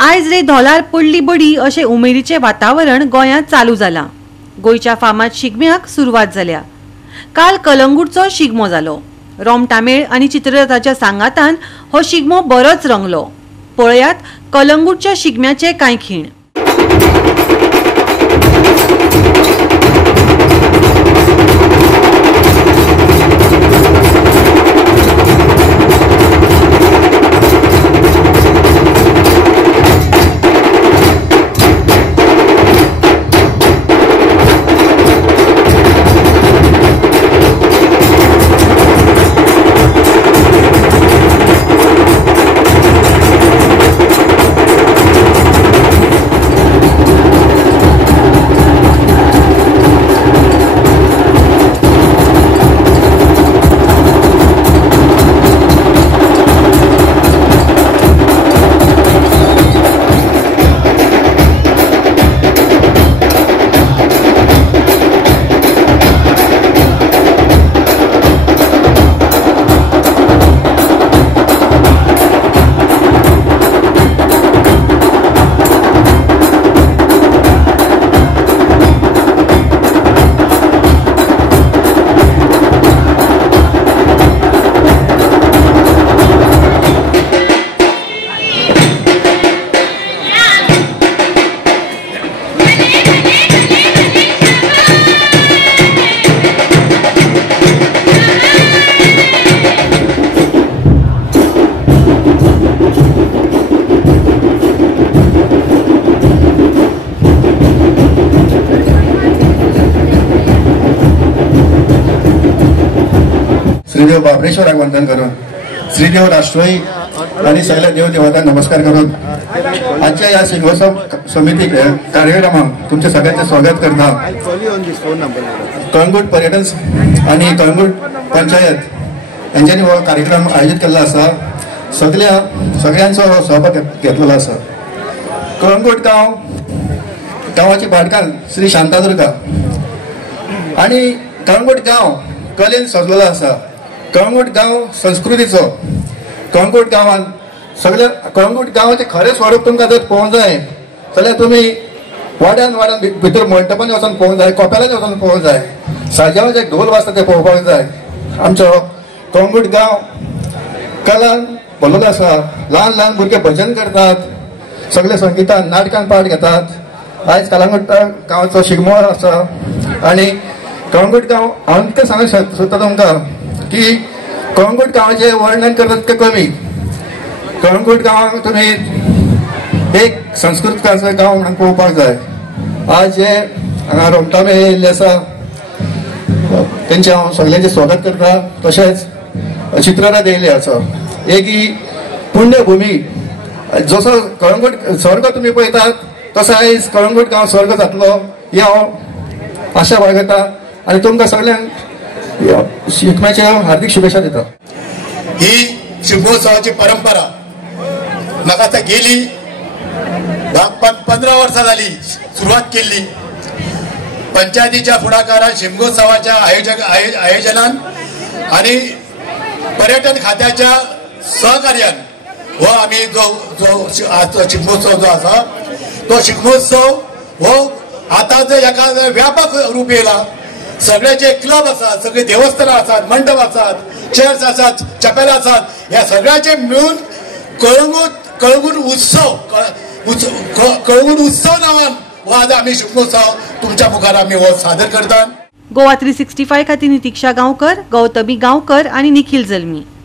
आज रे धोलार पडली बडी अशे उमेदीचे वातावरण गोंयांत चालू जाला। गोयच्या फामाद शिगम्याक सुरवात जाल्या। काल कलंगूटचो शिगमो जालो। रोमटामेळ आनी चित्ररथाच्या सांगातान हो शिगमो बरोच रंगलो। पळयात कलंगूटच्या शिगम्याचे कांय खीण। श्रीदेव बाबरेश्वराक वंदन करून श्रीदेव राष्ट्रोई आणि सगळ्या देव देवतांना नमस्कार करून आजच्या या शिगमोत्सव समिती कार्यक्रमात तुमचे सगळ्यांचे स्वागत करता। कळंगूट पर्यटन आणि कळंगूट पंचायत यांच्यानी हो कार्यक्रम आयोजित केला असा। सगळ्यांचो सहभाग घेतलेला असा। कळंगूट गावाची भाटकान श्री शांतादुर्गा आणि कळंगूट गाव कलेन सजलेला असा। कळंगूट गाव संस्कृतीचो कळंगूट गावान सगळे कळंगूट गावाचे खरे स्वरूप तुमकां जर पळोवंक जाय जाल्यार तुमी वाड्यान भितर मंडपांनी वचून पळोवंक जाय, कोपेलांनी वचून पळोवंक जाय, साजावान जे ढोल वाजता ते पळोवपाक जाय। आमचो कळंगूट गाव कलान भरलेलो आसा। ल्हान ल्हान भुरगे भजन करतात, सगळे संगीतान नाटकान पार्ट घेतात। आयज कळंगूट गांवाचो शिगमो आसा आणि कळंगूट गांव हांव इतकें सांगूंक सोदता तुमकां की कळंगूट गांवाचें वर्णन करतात ते कमी। कळंगूट गांवाक तुमी एक संस्कृत गांव म्हणून पळोवपाक जाय। आज जे हांगा रोमटामेळ येयल्ले आसा तेंचे हांव सगळ्यांचे स्वागत करता। तशेंच चित्ररथ येयल्ले आसा। एक ही पुण्यभूमी जसो कळंगूट स्वर्ग तुमी पळयतात तसो आयज कळंगूट गांव स्वर्ग जातलो ही हांव आशा बाळगता आणि तुमकां सगळ्यांक शिगम्याच्या हार्दिक शुभेच्छा दिता। ही शिगमोत्सवाची परंपरा म्हाका आता गेली 15 वर्सां जाली सुरवात केली। पंचायतीच्या फुडाकारान शिगमोत्सवाच्या आयोजनान आणि पर्यटन खात्याच्या सहकार्यान हो आम्ही जो शिगमोत्सव जो आसा तो शिगमोत्सव हो आता जर एका व्यापक रूप येयला। सगळे जे क्लब आसात, सगळे देवस्थानां आसात, मंडप आसात, चर्च आसात, चॅपेल आसात, ह्या सगळ्याचे मिळून कळंगूट उत्सव नावान हो आज आम्ही शिगमोत्सव तुमच्या मुखार आम्ही हो सादर करतात। गोवा 365 खातीर नितीक्षा गांवकर, गौतमी गांवकर आणि निखिल जल्मी।